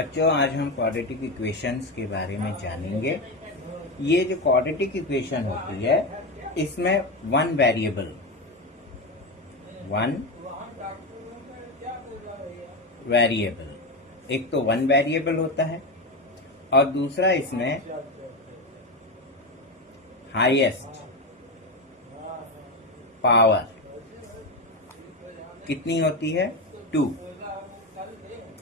बच्चों, आज हम क्वाड्रेटिक इक्वेशंस के बारे में जानेंगे। ये जो क्वाड्रेटिक इक्वेशन होती है, इसमें वन वेरिएबल एक तो वन वेरिएबल होता है और दूसरा इसमें हाईएस्ट पावर कितनी होती है? 2।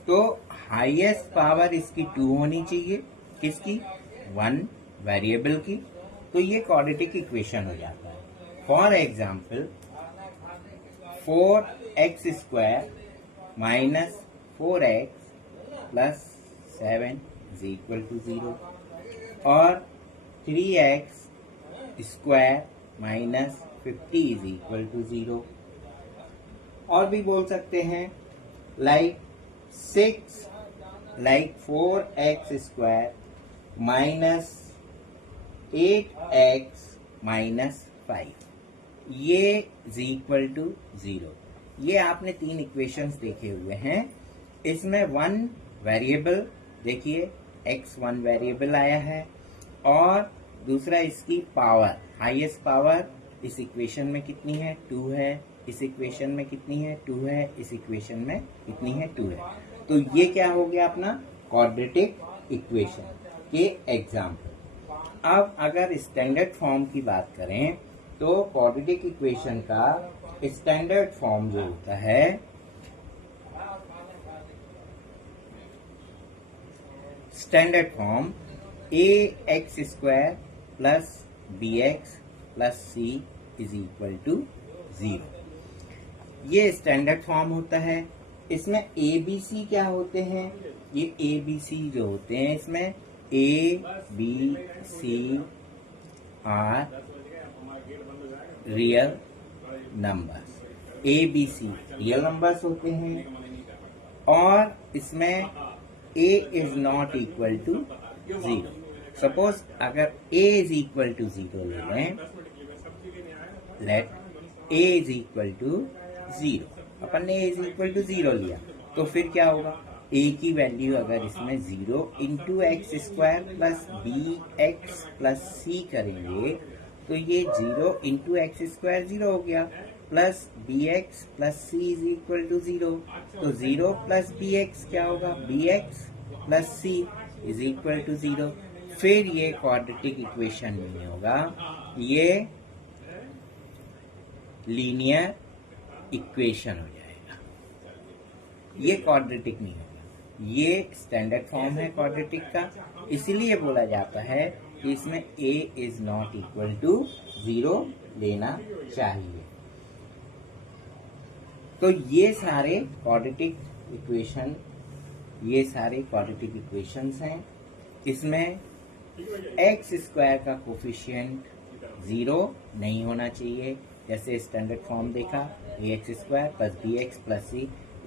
तो हाईएस्ट पावर इसकी 2 होनी चाहिए। किसकी? वन वेरिएबल की। तो ये क्वाड्रेटिक इक्वेशन हो जाता है। For example 4x² minus 4x plus 7 is equal to 0 और 3x² minus 50 is equal to 0। और भी बोल सकते हैं like 4x² minus 8x minus 5 ये इज इक्वल टू 0। ये आपने 3 इक्वेशंस देखे हुए हैं। इसमें वन वेरिएबल देखिए x1 वेरिएबल आया है और दूसरा इसकी पावर, हाईएस्ट पावर इस इक्वेशन में कितनी है? 2 है। इस इक्वेशन में कितनी है? 2 है। इस इक्वेशन में कितनी है? 2 है। तो ये क्या हो गया अपना क्वाड्रेटिक इक्वेशन के एग्जाम्पल। अब अगर स्टैंडर्ड फॉर्म की बात करें तो क्वाड्रेटिक इक्वेशन का स्टैंडर्ड फॉर्म जो होता है ax² plus bx plus c is equal to 0। ये स्टैंडर्ड फॉर्म होता है। इसमें a b c क्या होते हैं? ये a b c जो होते हैं, इसमें a b c are real numbers. a b c real numbers होते हैं और इसमें a is not equal to 0। Suppose अगर a इज इक्वल टू 0 ले लें, let a is equal to 0, अपन ने a इज इक्वल टू 0 लिया तो फिर क्या होगा? a की वैल्यू अगर इसमें 0 into x² plus bx plus c करेंगे तो ये 0 इंटू x² 0 हो गया plus bx plus c is equal to 0। तो 0 प्लस bx क्या होगा? bx plus c is equal to 0। फिर ये क्वाड्रेटिक इक्वेशन नहीं होगा, ये लीनियर इक्वेशन हो जाएगा। ये क्वाड्रेटिक नहीं होगा। ये स्टैंडर्ड फॉर्म है क्वाड्रेटिक का, इसलिए बोला जाता है कि इसमें a is not equal to 0 लेना चाहिए। तो ये सारे क्वाड्रेटिक इक्वेशंस हैं। इसमें x² का कोफिशिएंट 0 नहीं होना चाहिए। जैसे स्टैंडर्ड फॉर्म देखा ax² plus bx plus c,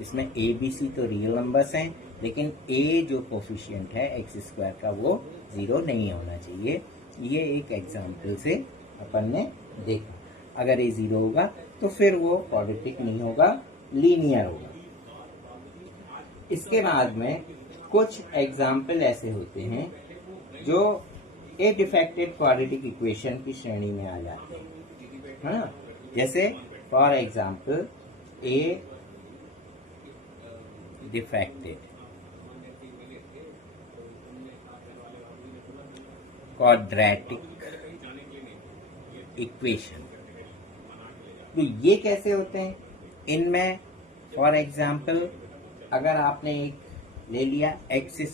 इसमें a b c तो रियल नंबर्स हैं, लेकिन a जो कोफिशिएंट है x² का वो 0 नहीं होना चाहिए। ये एक एग्जाम्पल से अपन ने देखा। अगर a 0 होगा तो फिर वो क्वाड्रेटिक नहीं होगा, लीनियर होगा। इसके बाद में कुछ एग्जाम्पल ऐसे होते हैं जो ए डिफेक्टेड क्वाड्रेटिक इक्वेशन की श्रेणी में आ जाते हैं, है ना? जैसे for example A defected quadratic equation. तो ये कैसे होते हैं? इनमें फॉर एग्जाम्पल अगर आपने एक ले लिया x²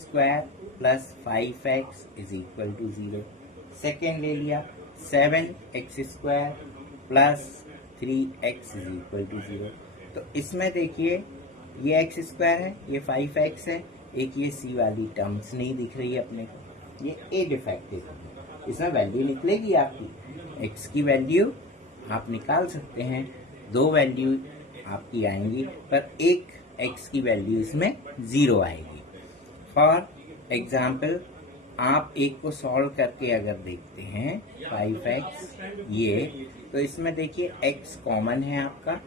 plus 5x is equal to 0, second ले लिया 7x² plus 3x is equal to 0। तो इसमें देखिए ये x² है, ये 5x है, एक ये c वाली टर्म्स नहीं दिख रही है अपने को, ये a डिफेक्टिव है। इसमें वैल्यू निकलेगी आपकी, x की वैल्यू आप निकाल सकते हैं, 2 वैल्यू आपकी आएंगी पर एक x की वैल्यू इसमें 0 आएगी। फॉर एग्जाम्पल आप एक को सॉल्व करके अगर देखते हैं 5x ये, तो इसमें देखिए x कॉमन है आपका,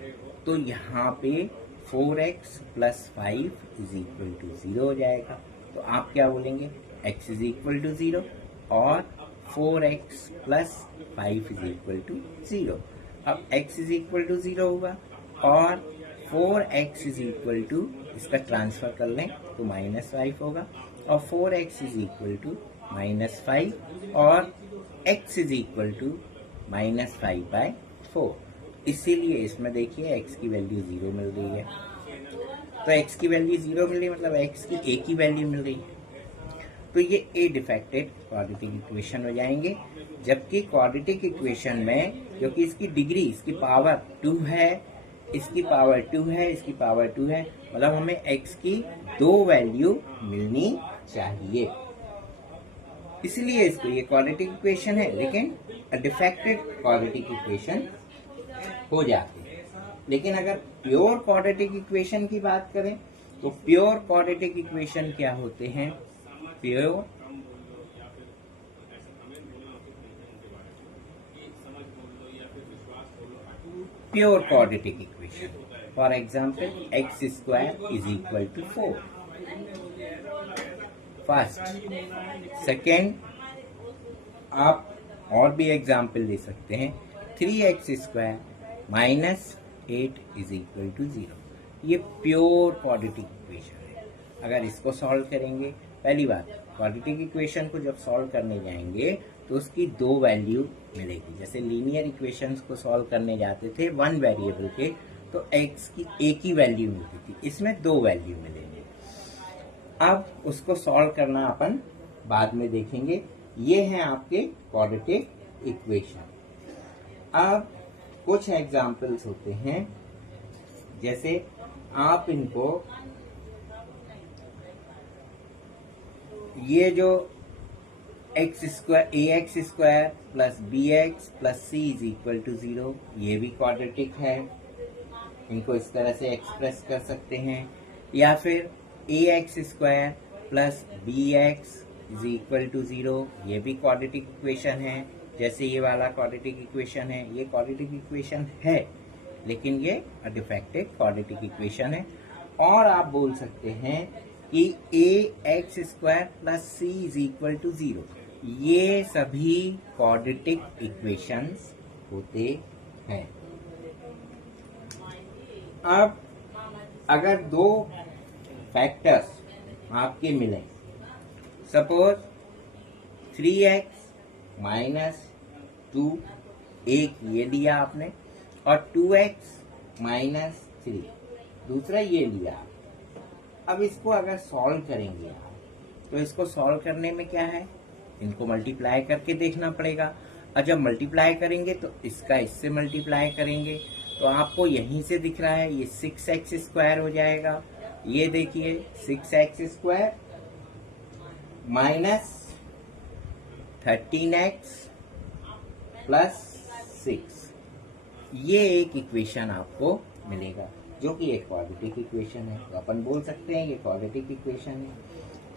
तो यहाँ पे 4x plus 5 is equal to 0 हो जाएगा। तो आप क्या बोलेंगे, x इज इक्वल टू 0 और 4x plus 5 is equal to 0। अब x इज इक्वल टू 0 होगा और 4x इज इक्वल टू, इसका ट्रांसफर कर लें तो -5 होगा और 4x इज इक्वल टू -5 और x इज इक्वल टू -5/4। इसीलिए इसमें देखिए x की वैल्यू 0 मिल रही है। तो x की वैल्यू 0 मिल रही है मतलब x की a की वैल्यू मिल रही है। तो ये ए डिफेक्टेड क्वाड्रेटिक इक्वेशन हो जाएंगे। जबकि क्वाड्रेटिक इक्वेशन में क्योंकि इसकी डिग्री, इसकी पावर 2 है, इसकी पावर 2 है, इसकी पावर 2 है, मतलब हमें x की 2 वैल्यू मिलनी चाहिए। इसलिए इसको ये क्वाड्रेटिक इक्वेशन है, लेकिन डिफेक्टेड क्वाड्रेटिक इक्वेशन हो जाती है। लेकिन अगर प्योर क्वाड्रेटिक इक्वेशन की बात करें तो प्योर क्वाड्रेटिक इक्वेशन क्या होते हैं, pure quadratic equation, for example x square is equal to 4, first. Second, आप और भी एग्जाम्पल ले सकते हैं, 3x square minus 8 is equal to 0। ये प्योर क्वाड्रेटिक इक्वेशन है। अगर इसको सॉल्व करेंगे, पहली बात, क्वाड्रेटिक इक्वेशन को जब सॉल्व करने जाएंगे तो उसकी 2 वैल्यू मिलेगी। जैसे लीनियर इक्वेशंस को सॉल्व करने जाते थे 1 वेरिएबल के, तो x की a की वैल्यू मिलती थी, इसमें 2 वैल्यू मिलेंगे। अब उसको सॉल्व करना अपन बाद में देखेंगे। ये हैं आपके क्वाड्रेटिक इक्वेशन। अब कुछ एग्जाम्पल्स होते हैं, जैसे आप इनको, ये जो x square ax square plus bx plus c is equal to 0, ये भी क्वाड्रेटिक है। इनको इस तरह से एक्सप्रेस कर सकते हैं। या फिर ax square plus bx is equal to 0, ये भी क्वाड्रेटिक इक्वेशन है। जैसे ये वाला क्वाड्रेटिक इक्वेशन है, ये क्वाड्रेटिक इक्वेशन है, लेकिन ये डिफेक्टेड क्वाड्रेटिक इक्वेशन है। और आप बोल सकते हैं कि ax square plus c is equal to 0, ये सभी क्वाड्रेटिक इक्वेशंस होते हैं। अब अगर 2 फैक्टर्स आपके मिले, सपोज 3x माइनस 2, एक ये लिया आपने, और 2x माइनस 3 दूसरा ये लिया। अब इसको अगर सॉल्व करेंगे आप, तो इसको सॉल्व करने में क्या है, इनको मल्टीप्लाई करके देखना पड़ेगा। और जब मल्टीप्लाई करेंगे तो इसका इससे मल्टीप्लाई करेंगे, तो आपको यहीं से दिख रहा है ये 6x स्क्वायर हो जाएगा। ये देखिए 6x square minus 13x plus 6, ये एक इक्वेशन आपको मिलेगा जो कि एक क्वाड्रेटिक इक्वेशन है। तो अपन बोल सकते हैं ये क्वाड्रेटिक इक्वेशन है।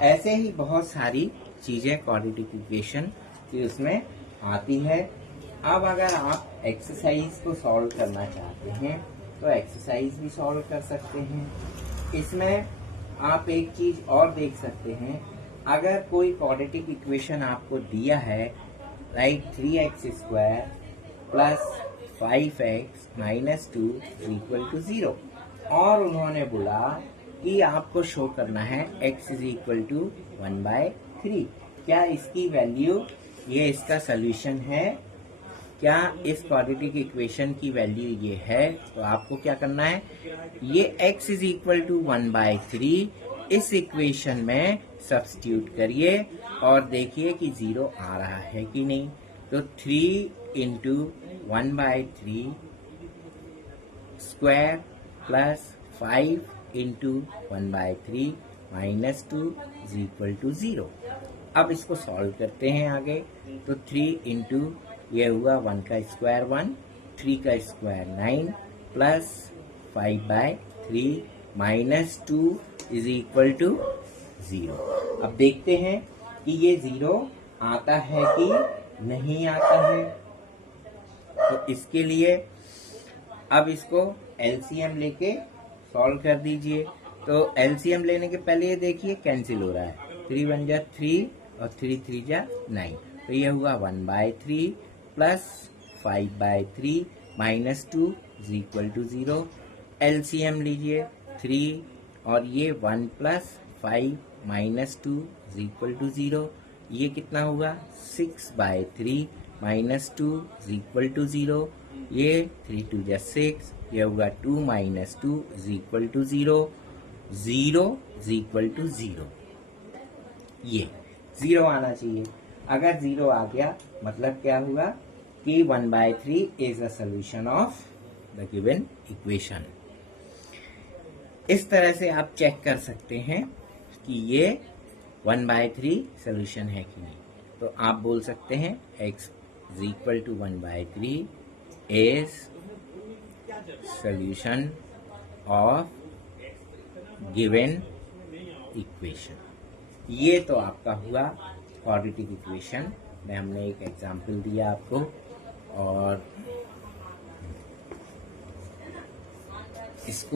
ऐसे ही बहुत सारी चीजें क्वाड्रेटिक इक्वेशन की उसमें आती है। अब अगर आप एक्सरसाइज को सॉल्व करना चाहते हैं तो एक्सरसाइज भी सॉल्व कर सकते हैं। इसमें आप एक चीज और देख सकते हैं, अगर कोई क्वाड्रेटिक इक्वेशन आपको दिया है like 3x square plus 5x minus 2 equal to 0, और उन्होंने बोला कि आपको शो करना है x इज इक्वल टू 1/3, क्या इसकी वैल्यू, ये इसका सोल्यूशन है, क्या इस क्वाड्रेटिक इक्वेशन की वैल्यू ये है? तो आपको क्या करना है, ये x इज इक्वल टू 1/3 इस इक्वेशन में सब्स्टिट्यूट करिए और देखिए कि 0 आ रहा है कि नहीं। तो 3 into 1/3 square plus 5 into 1/3 minus 2 is equal to 0। अब इसको सॉल्व करते हैं आगे। तो 3 इंटू ये हुआ 1 का स्क्वायर 1, 3 का square 9 plus 5/3 minus 2 is equal to 0। अब देखते हैं कि ये 0 आता है कि नहीं आता है। तो इसके लिए अब इसको एलसीएम लेके सॉल्व कर दीजिए। तो एलसीएम लेने के पहले ये देखिए कैंसिल हो रहा है, 3 1 जा 3 और 3 3 जा 9, तो ये हुआ 1/3 plus 5/3 minus 2 is equal to 0। LCM लीजिए 3 और ये 1 plus 5 minus 2 is equal to 0, ये कितना हुआ 6/3 माइनस 2 इज इक्वल टू 0, ये 3 2 जा 6, ये होगा 2 minus 2 is equal to 0, 0 is equal to 0, ये 0 आना चाहिए। अगर 0 आ गया मतलब क्या हुआ कि 1/3 is a solution of the given equation. इस तरह से आप चेक कर सकते हैं कि ये 1/3 सोल्यूशन है कि नहीं। तो आप बोल सकते हैं x is equal to 1/3 is solution of given equation. ये तो आपका हुआ क्वाड्रेटिक इक्वेशन में हमने एक एग्जांपल दिया आपको, और इसको